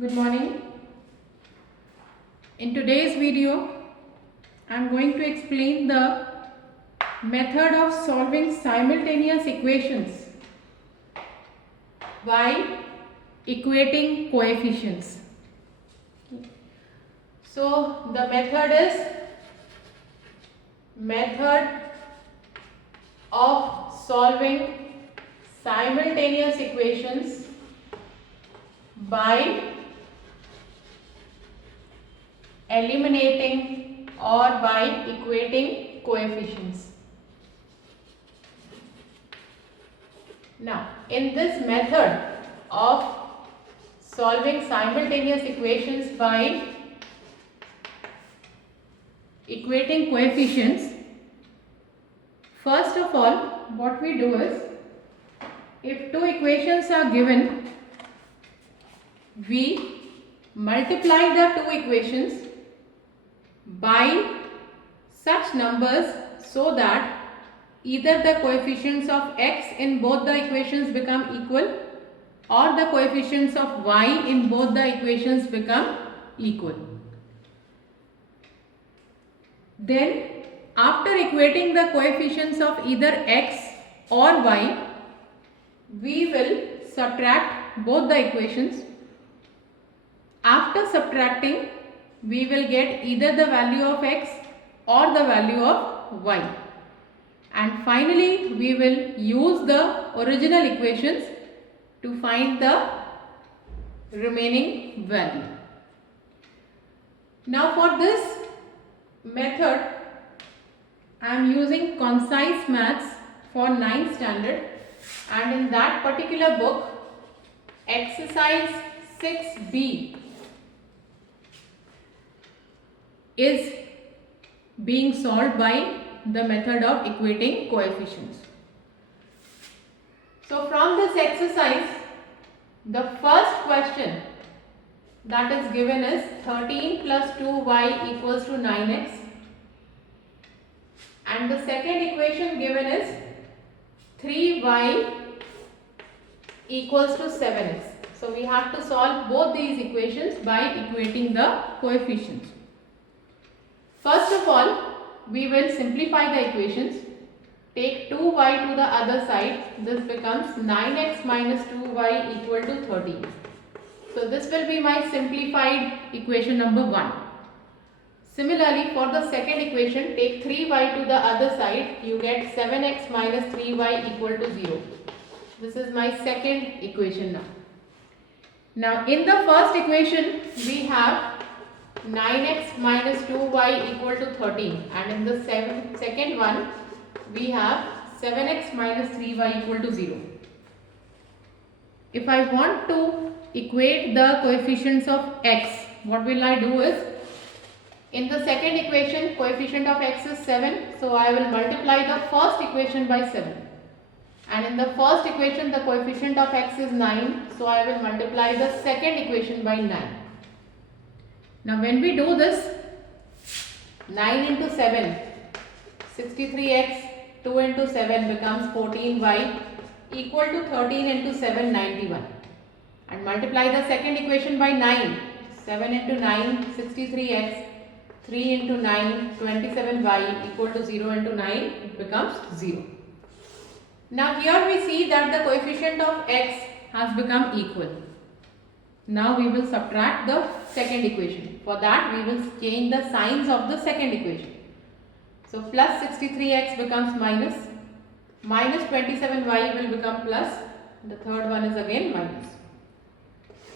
Good morning. In today's video, I am going to explain the method of solving simultaneous equations by equating coefficients. So, the method is method of solving simultaneous equations by eliminating or by equating coefficients. Now, in this method of solving simultaneous equations by equating coefficients, first of all, what we do is, if two equations are given, we multiply the two equations by such numbers so that either the coefficients of x in both the equations become equal or the coefficients of y in both the equations become equal. Then, after equating the coefficients of either x or y, we will subtract both the equations. After subtracting, we will get either the value of x or the value of y. And finally, we will use the original equations to find the remaining value. Now, for this method, I am using Concise Maths for 9th standard, and in that particular book, exercise 6B is being solved by the method of equating coefficients. So, from this exercise, the first question that is given is 13 plus 2y equals to 9x, and the second equation given is 3y equals to 7x. So, we have to solve both these equations by equating the coefficients. First of all, we will simplify the equations. Take 2y to the other side. This becomes 9x minus 2y equal to 13. So, this will be my simplified equation number 1. Similarly, for the second equation, take 3y to the other side. You get 7x minus 3y equal to 0. This is my second equation now. Now, in the first equation, we have 9x minus 2y equal to 13, and in the second one we have 7x minus 3y equal to 0. If I want to equate the coefficients of x, what will I do is, in the second equation coefficient of x is 7, so I will multiply the first equation by 7, and in the first equation the coefficient of x is 9, so I will multiply the second equation by 9. Now, when we do this, 9 into 7, 63x, 2 into 7 becomes 14y equal to 13 into 7, 91. And multiply the second equation by 9, 7 into 9, 63x, 3 into 9, 27y equal to 0 into 9, it becomes 0. Now, here we see that the coefficient of x has become equal. Now, we will subtract the second equation. For that, we will change the signs of the second equation. So, plus 63x becomes minus 27y will become plus, the third one is again minus.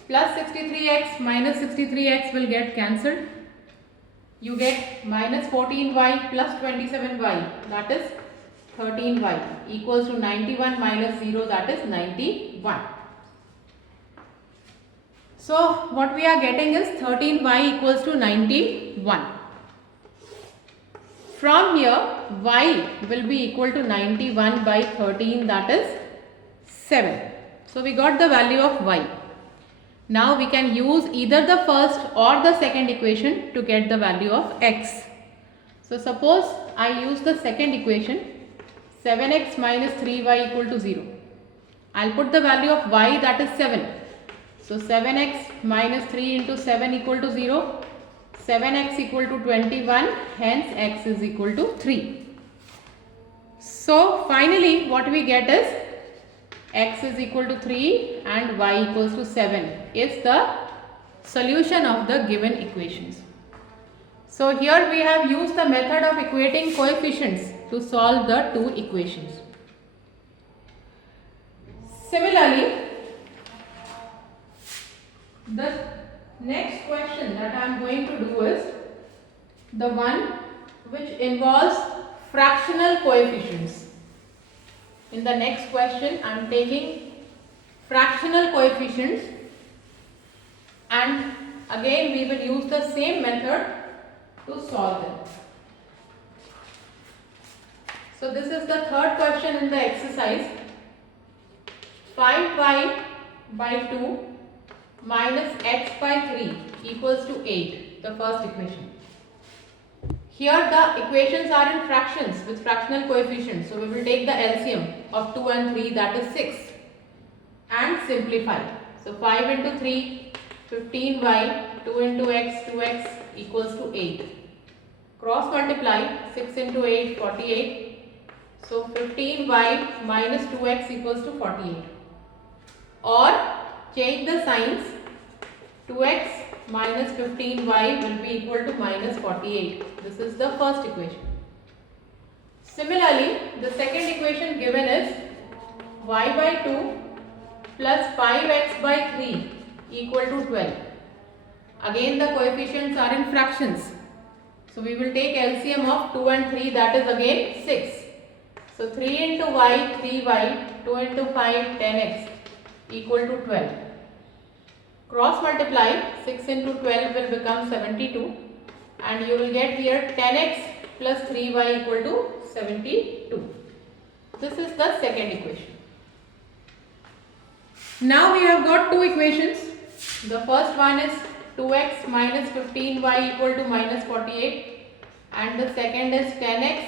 Plus 63x minus 63x will get cancelled. You get minus 14y plus 27y, that is 13y equals to 91 minus 0, that is 91. So, what we are getting is 13y equals to 91. From here, y will be equal to 91 by 13, that is 7. So, we got the value of y. Now, we can use either the first or the second equation to get the value of x. So, suppose I use the second equation, 7x minus 3y equal to 0. I'll put the value of y, that is 7. So 7x minus 3 into 7 equal to 0. 7x equal to 21, hence x is equal to 3. So finally what we get is x is equal to 3 and y equals to 7 is the solution of the given equations. So here we have used the method of equating coefficients to solve the two equations. Similarly, the next question that I am going to do is the one which involves fractional coefficients. In the next question, I am taking fractional coefficients, and again we will use the same method to solve them. So this is the third question in the exercise. 5y by 2 minus x by 3 equals to 8, the first equation. Here the equations are in fractions with fractional coefficients. So we will take the LCM of 2 and 3, that is 6, and simplify. So 5 into 3, 15y, 2 into x, 2x equals to 8. Cross multiply, 6 into 8, 48. So 15y minus 2x equals to 48. Or change the signs, 2x minus 15y will be equal to minus 48. This is the first equation. Similarly, the second equation given is y by 2 plus 5x by 3 equal to 12. Again the coefficients are in fractions. So we will take LCM of 2 and 3, that is again 6. So 3 into y, 3y, 2 into 5, 10x equal to 12. Cross multiply, 6 into 12 will become 72, and you will get here 10x plus 3y equal to 72. This is the second equation. Now we have got two equations. The first one is 2x minus 15y equal to minus 48, and the second is 10x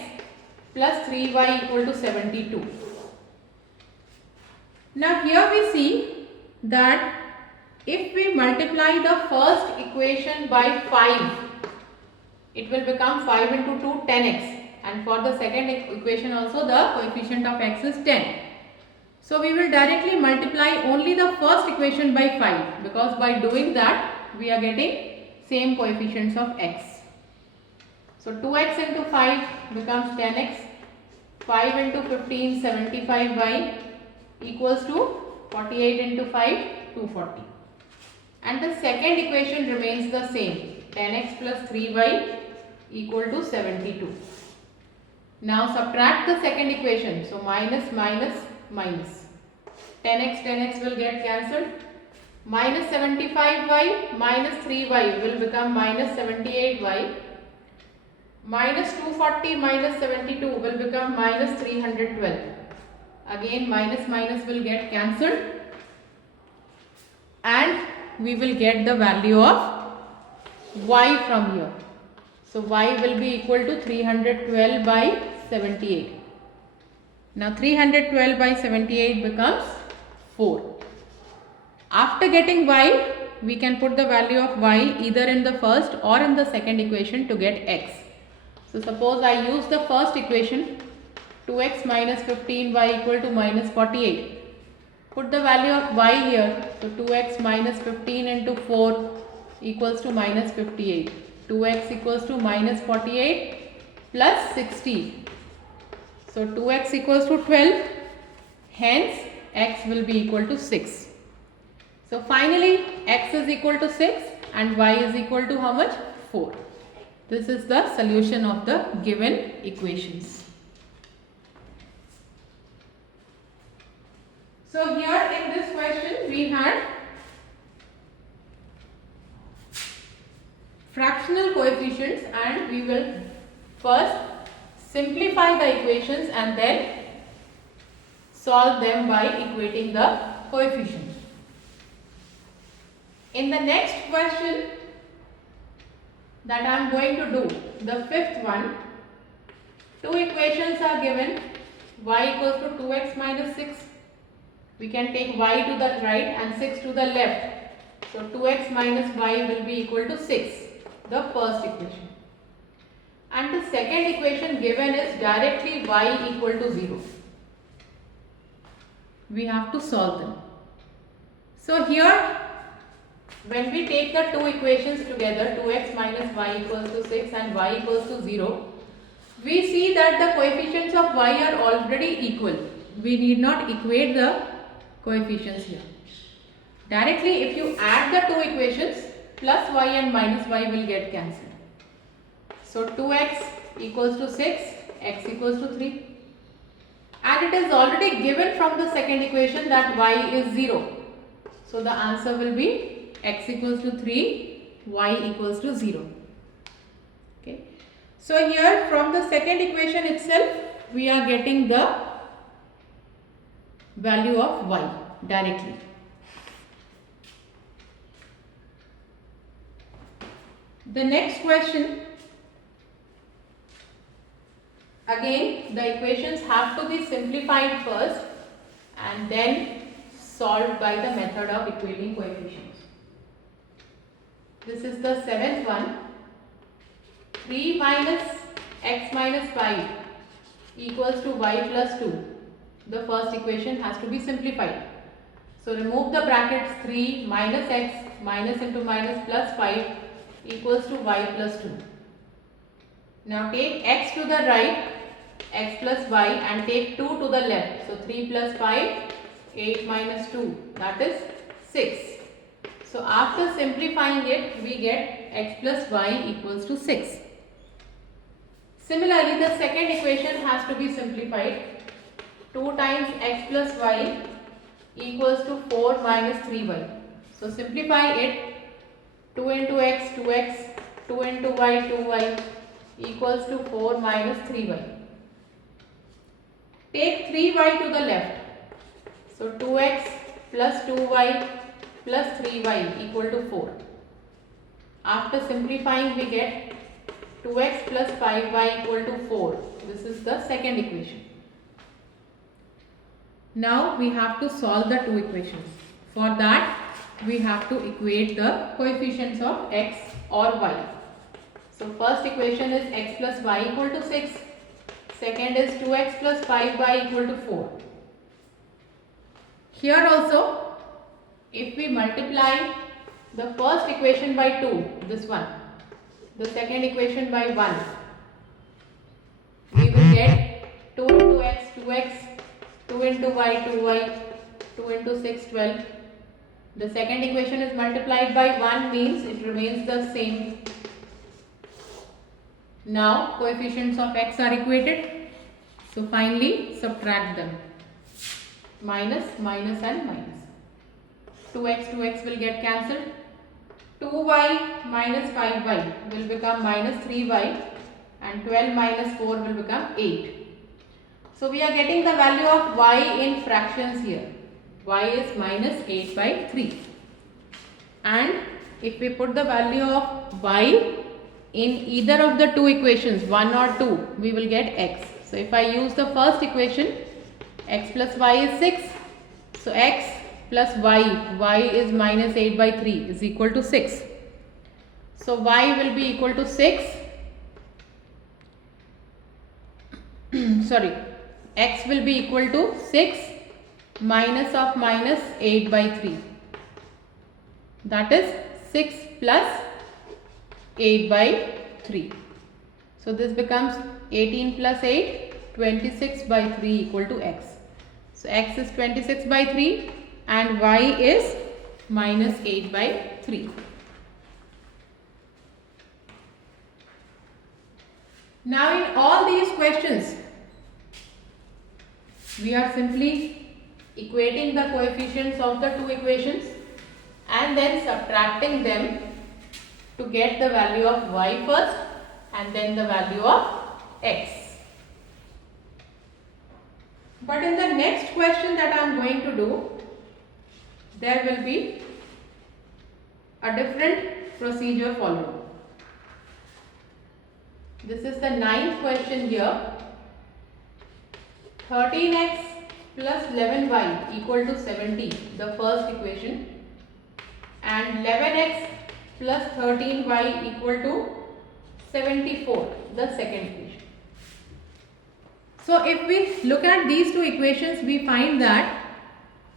plus 3y equal to 72. Now here we see that if we multiply the first equation by 5, it will become 5 into 2, 10x, and for the second equation also the coefficient of x is 10. So we will directly multiply only the first equation by 5, because by doing that we are getting same coefficients of x. So 2x into 5 becomes 10x, 5 into 15, 75y equals to 48 into 5, 240. And the second equation remains the same, 10x plus 3y equal to 72. Now subtract the second equation, so minus minus minus. 10x will get cancelled. Minus 75y minus 3y will become minus 78y. Minus 240 minus 72 will become minus 312. Again minus minus will get cancelled, and we will get the value of y from here. So y will be equal to 312 by 78. Now 312 by 78 becomes 4. After getting y, we can put the value of y either in the first or in the second equation to get x. So suppose I use the first equation, 2x minus 15y equal to minus 48. Put the value of y here, so 2x minus 15 into 4 equals to minus 58. 2x equals to minus 48 plus 60. So 2x equals to 12, hence x will be equal to 6. So finally x is equal to 6 and y is equal to how much? 4. This is the solution of the given equations. So here in this question we had fractional coefficients, and we will first simplify the equations and then solve them by equating the coefficients. In the next question that I am going to do, the fifth one, two equations are given, y equals to 2x minus 6. We can take y to the right and 6 to the left. So 2x minus y will be equal to 6, the first equation. And the second equation given is directly y equal to 0. We have to solve them. So here, when we take the two equations together, 2x minus y equals to 6 and y equals to 0, we see that the coefficients of y are already equal. We need not equate the coefficients here. Directly, if you add the two equations, plus y and minus y will get cancelled. So 2x equals to 6, x equals to 3. And it is already given from the second equation that y is 0. So the answer will be x equals to 3, y equals to 0. Okay. So here from the second equation itself, we are getting the value of y directly. The next question, again the equations have to be simplified first and then solved by the method of equating coefficients. This is the seventh one. 3 minus x minus 5 equals to y plus 2. The first equation has to be simplified. So remove the brackets. 3 minus x minus into minus plus 5 equals to y plus 2. Now take x to the right, x plus y, and take 2 to the left. So 3 plus 5, 8 minus 2, that is 6. So after simplifying it, we get x plus y equals to 6. Similarly, the second equation has to be simplified. 2 times x plus y equals to 4 minus 3y. So simplify it. 2 into x, 2x, 2 into y, 2y equals to 4 minus 3y. Take 3y to the left. So 2x plus 2y plus 3y equal to 4. After simplifying, we get 2x plus 5y equal to 4. This is the second equation. Now we have to solve the two equations. For that, we have to equate the coefficients of x or y. So first equation is x plus y equal to 6. Second is 2x plus 5y equal to 4. Here also, if we multiply the first equation by 2, this one, the second equation by 1, we will get 2 into x, 2x, 2 into y, 2y, 2 into 6, 12. The second equation is multiplied by 1, means it remains the same. Now coefficients of x are equated. So finally subtract them. Minus, minus and minus. 2x, 2x will get cancelled. 2y minus 5y will become minus 3y, and 12 minus 4 will become 8. So we are getting the value of y in fractions here. Y is minus 8 by 3. And if we put the value of y in either of the two equations, 1 or 2, we will get x. So if I use the first equation, x plus y is 6. So x plus y is minus 8 by 3 is equal to 6. So y will be equal to 6. Sorry, x will be equal to 6 minus of minus 8 by 3. That is 6 plus 8 by 3. So this becomes 18 plus 8, 26 by 3 equal to x. So x is 26 by 3 and y is minus 8 by 3. Now in all these questions, we are simply equating the coefficients of the two equations and then subtracting them to get the value of y first and then the value of x. But in the next question that I am going to do, there will be a different procedure followed. This is the ninth question here. 13x plus 11y equal to 70, the first equation. and 11x plus 13y equal to 74, the second equation. So if we look at these two equations, we find that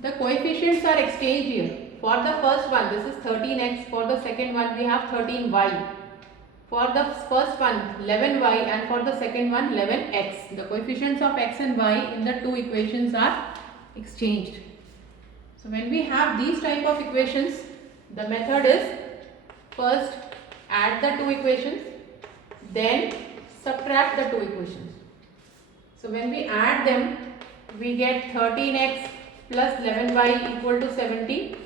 the coefficients are exchanged here. For the first one, this is 13x. For the second one, we have 13y. For the first one, 11y, and for the second one, 11x. The coefficients of x and y in the two equations are exchanged. So when we have these type of equations, the method is first add the two equations, then subtract the two equations. So when we add them, we get 13x plus 11y equal to 70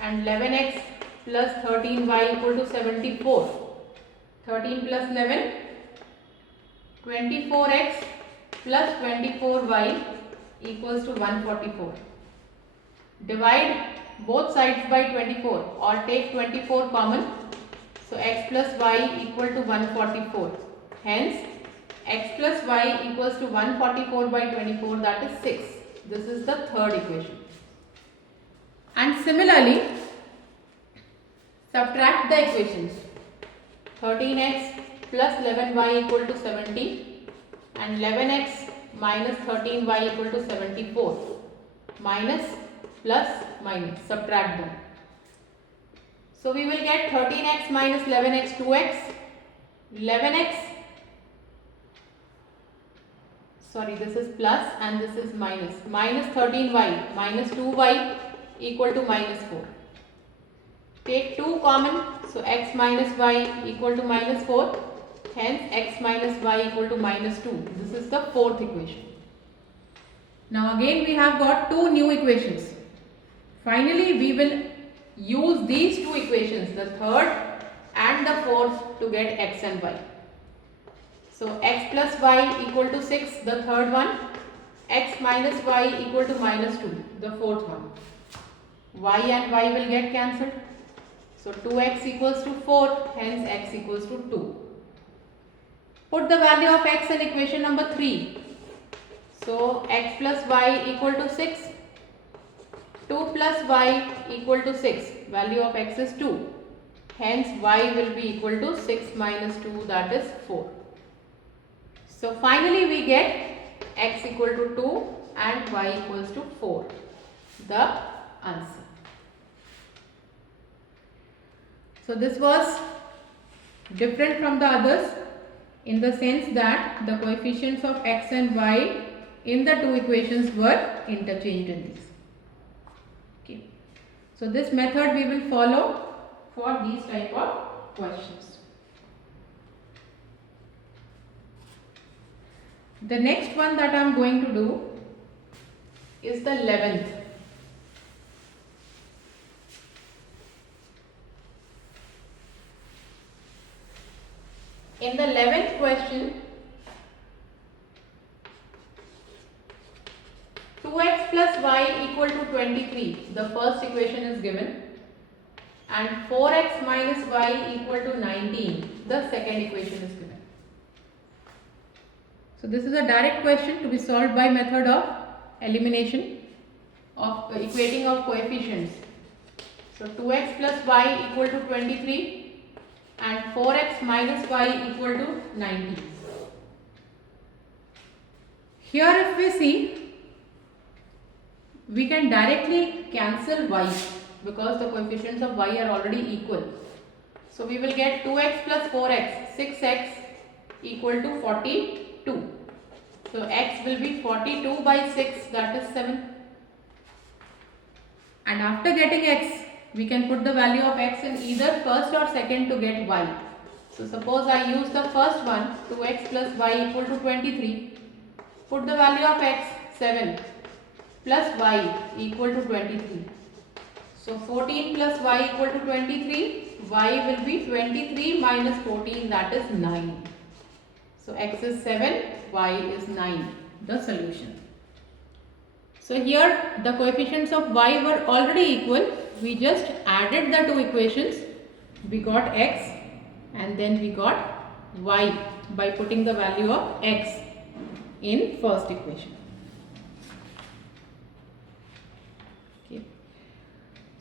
and 11x plus 13y equal to 74. 13 plus 11, 24x plus 24y equals to 144. Divide both sides by 24 or take 24 common. So x plus y equal to 144. Hence, x plus y equals to 144 by 24, that is 6. This is the third equation. And similarly, subtract the equations. 13x plus 11y equal to 70 and 11x minus 13y equal to 74. Minus, plus, minus, subtract them. So we will get 13x minus 11x 2x, 11x, sorry, this is plus and this is minus, minus 13y minus 2y equal to minus 4. Take 2 common, so x minus y equal to minus 4, hence x minus y equal to minus 2. This is the fourth equation. Now again we have got two new equations. Finally we will use these two equations, the third and the fourth, to get x and y. So x plus y equal to 6, the third one, x minus y equal to minus 2, the fourth one. Y and y will get cancelled. So 2x equals to 4, hence x equals to 2. Put the value of x in equation number 3. So x plus y equal to 6, 2 plus y equal to 6, value of x is 2. Hence y will be equal to 6 minus 2, that is 4. So finally we get x equal to 2 and y equals to 4, the answer. So this was different from the others in the sense that the coefficients of x and y in the two equations were interchanged in these. Okay. So this method we will follow for these type of questions. The next one that I am going to do is the 11th. In the 11th question, 2x plus y equal to 23, the first equation is given, and 4x minus y equal to 19, the second equation is given. So this is a direct question to be solved by method of elimination of equating of coefficients. So 2x plus y equal to 23 and 4x minus y equal to 19. Here if we see, we can directly cancel y because the coefficients of y are already equal. So we will get 2x plus 4x, 6x equal to 42. So x will be 42 by 6, that is 7. And after getting x, we can put the value of x in either first or second to get y. So suppose I use the first one, 2x plus y equal to 23. Put the value of x, 7, plus y equal to 23. So 14 plus y equal to 23, y will be 23 minus 14, that is 9. So x is 7, y is 9, the solution. So here the coefficients of y were already equal. We just added the two equations. We got x and then we got y by putting the value of x in first equation. Okay.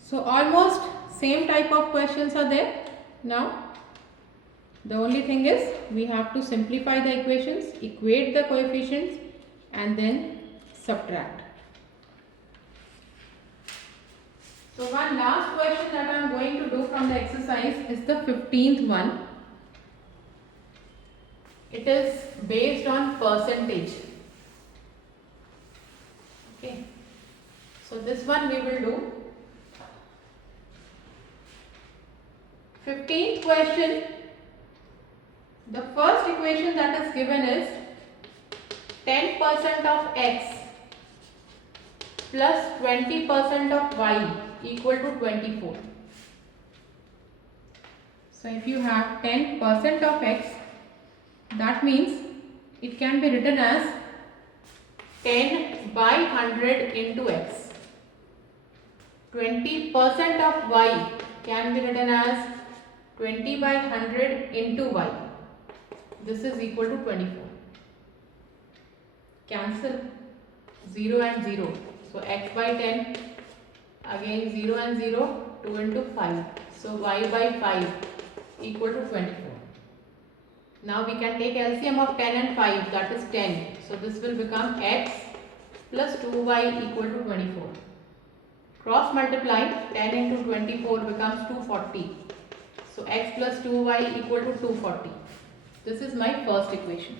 So almost same type of questions are there. Now the only thing is we have to simplify the equations, equate the coefficients and then subtract. So one last question that I am going to do from the exercise is the 15th one. It is based on percentage. Okay. So this one we will do. 15th question. The first equation that is given is 10% of x plus 20% of y equal to 24. So if you have 10% of x, that means it can be written as 10 by 100 into x. 20% of y can be written as 20 by 100 into y. This is equal to 24. Cancel 0 and 0. So x by 10, again 0 and 0, 2 into 5. So y by 5 equal to 24. Now we can take LCM of 10 and 5, that is 10. So this will become x plus 2y equal to 24. Cross multiply, 10 into 24 becomes 240. So x plus 2y equal to 240. This is my first equation.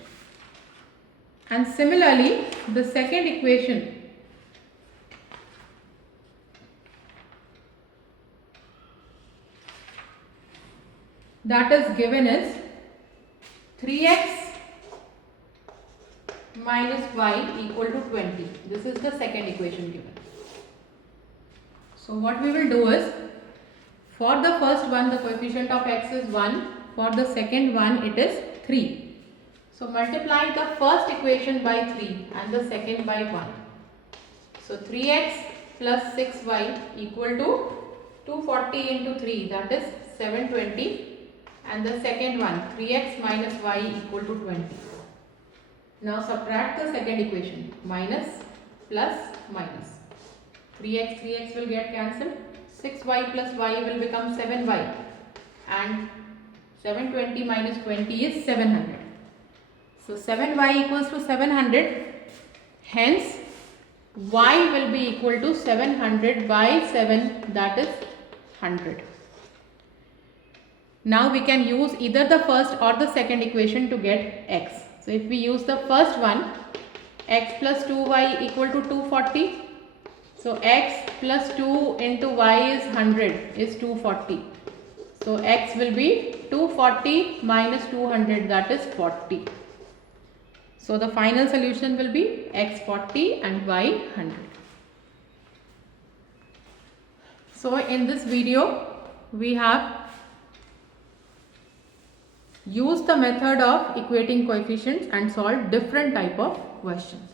And similarly, the second equation, that is given is 3x minus y equal to 20. This is the second equation given. So what we will do is, for the first one the coefficient of x is 1, for the second one it is 3. So multiply the first equation by 3 and the second by 1. So 3x plus 6y equal to 240 into 3, that is 720. And the second one, 3x minus y equal to 20. Now subtract the second equation, minus plus minus. 3x will get cancelled. 6y plus y will become 7y. And 720 minus 20 is 700. So 7y equals to 700. Hence, y will be equal to 700 by 7, that is 100. Now we can use either the first or the second equation to get x. So if we use the first one, x plus 2y equal to 240. So x plus 2 into y is 100 is 240. So x will be 240 minus 200, that is 40. So the final solution will be x 40 and y 100. So in this video we have used the method of equating coefficients and solved different type of questions.